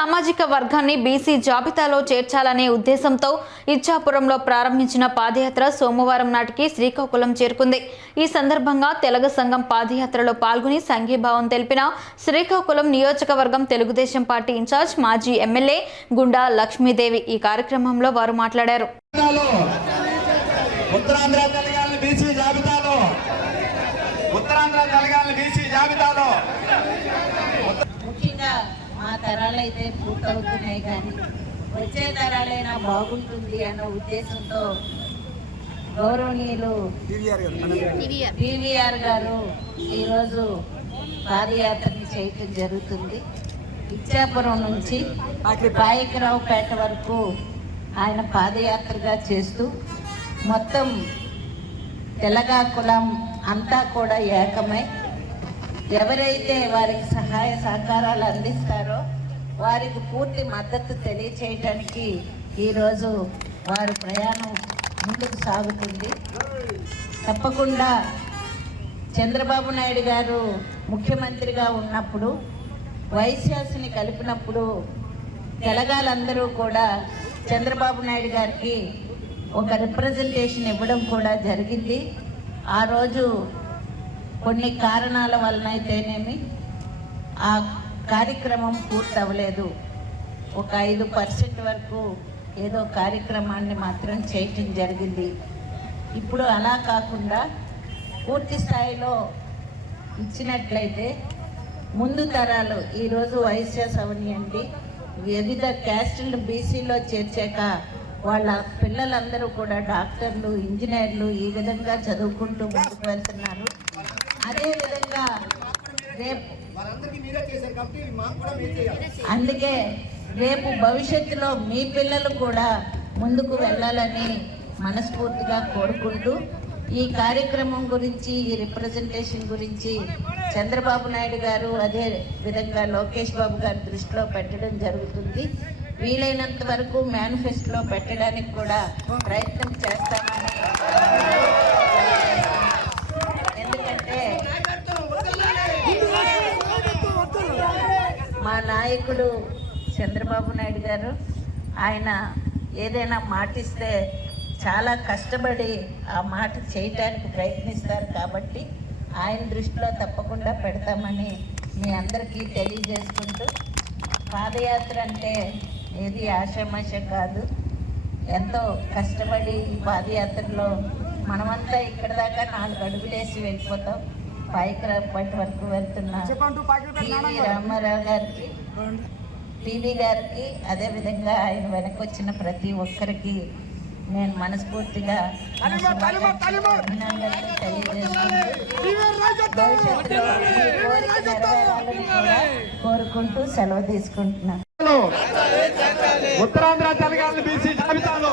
సామాజిక వర్గాన్ని బీసీ జాబితాలో చేర్చాలనే ఉద్దేశంతో ఇచ్చాపురంలో ప్రారంభించిన పాదయాత్ర సోమవారం నాటికి శ్రీకాకుళం చేరుకుంది। ఈ సందర్భంగా తెలుగు సంఘం పాదయాత్రలో పాల్గొని సంఘీభావం తెలిపిన శ్రీకాకుళం నియోజకవర్గం తెలుగుదేశం పార్టీ ఇన్ఛార్జ్ మాజీ ఎమ్మెల్యే గుండా లక్ష్మీదేవి ఈ కార్యక్రమంలో వారు మాట్లాడారు। ముఖ్యంగా మా తరాలైతే పూర్తవుతున్నాయి కానీ వచ్చే తరాలైనా బాగుంటుంది అన్న ఉద్దేశంతో గౌరవనీయులు టీవీఆర్ గారు ఈరోజు పాదయాత్రని చేయటం జరుగుతుంది। ఇచ్చాపురం నుంచి పాయకరావుపేట వరకు ఆయన పాదయాత్రగా చేస్తూ మొత్తం తెలగా కులం అంతా కూడా ఏకమై ఎవరైతే వారికి సహాయ సహకారాలు అందిస్తారో వారికి పూర్తి మద్దతు తెలియచేయడానికి ఈరోజు వారి ప్రయాణం ముందుకు సాగుతుంది। తప్పకుండా చంద్రబాబు నాయుడు గారు ముఖ్యమంత్రిగా ఉన్నప్పుడు వైశ్యాస్ని కలిపినప్పుడు తెలగాలందరూ కూడా చంద్రబాబు నాయుడు గారికి ఒక రిప్రజెంటేషన్ ఇవ్వడం కూడా జరిగింది। ఆ రోజు కొన్ని కారణాల వలన అయితేనేమి ఆ కార్యక్రమం పూర్తవ్వలేదు। ఒక 5% వరకు ఏదో కార్యక్రమాన్ని మాత్రం చేయటం జరిగింది। ఇప్పుడు అలా కాకుండా పూర్తి స్థాయిలో ఇచ్చినట్లయితే ముందు తరాలు ఈరోజు వైశ్య అవనియండి వివిధ క్యాస్టులు బీసీలో చేర్చాక వాళ్ళ పిల్లలందరూ కూడా డాక్టర్లు ఇంజనీర్లు ఈ విధంగా చదువుకుంటూ ముందుకు వెళ్తున్నారు। అదేవిధంగా రేపు అందుకే రేపు భవిష్యత్తులో మీ పిల్లలు కూడా ముందుకు వెళ్ళాలని మనస్ఫూర్తిగా కోరుకుంటూ ఈ కార్యక్రమం గురించి ఈ రిప్రజెంటేషన్ గురించి చంద్రబాబు నాయుడు గారు అదే విధంగా లోకేష్ బాబు గారి దృష్టిలో పెట్టడం జరుగుతుంది। వీలైనంత వరకు మేనిఫెస్టోలో పెట్టడానికి కూడా ప్రయత్నం చేస్తామని, ఎందుకంటే మా నాయకుడు చంద్రబాబు నాయుడు గారు ఆయన ఏదైనా మాటిస్తే చాలా కష్టపడి ఆ మాట చేయటానికి ప్రయత్నిస్తారు కాబట్టి ఆయన దృష్టిలో తప్పకుండా పెడతామని మీ అందరికీ తెలియజేసుకుంటూ పాదయాత్ర అంటే ఏది ఆషామాష కాదు, ఎంతో కష్టపడి ఈ పాదయాత్రలో మనమంతా ఇక్కడ దాకా 4 అడుగులేసి వెళ్ళిపోతాం। పాయకరావుపేట వరకు వెళ్తున్న టీవీ రామారావు గారికి టీవీ గారికి అదేవిధంగా ఆయన వెనకొచ్చిన ప్రతి ఒక్కరికి నేను మనస్ఫూర్తిగా అభినందనలు తెలియజేసుకుంటూ భవిష్యత్తులో కోరిక నెరవేరాలని కూడా కోరుకుంటూ సెలవు తీసుకుంటున్నాను। ఉత్తరాంధ్ర తెలంగాణ బీసీ జాబితాలో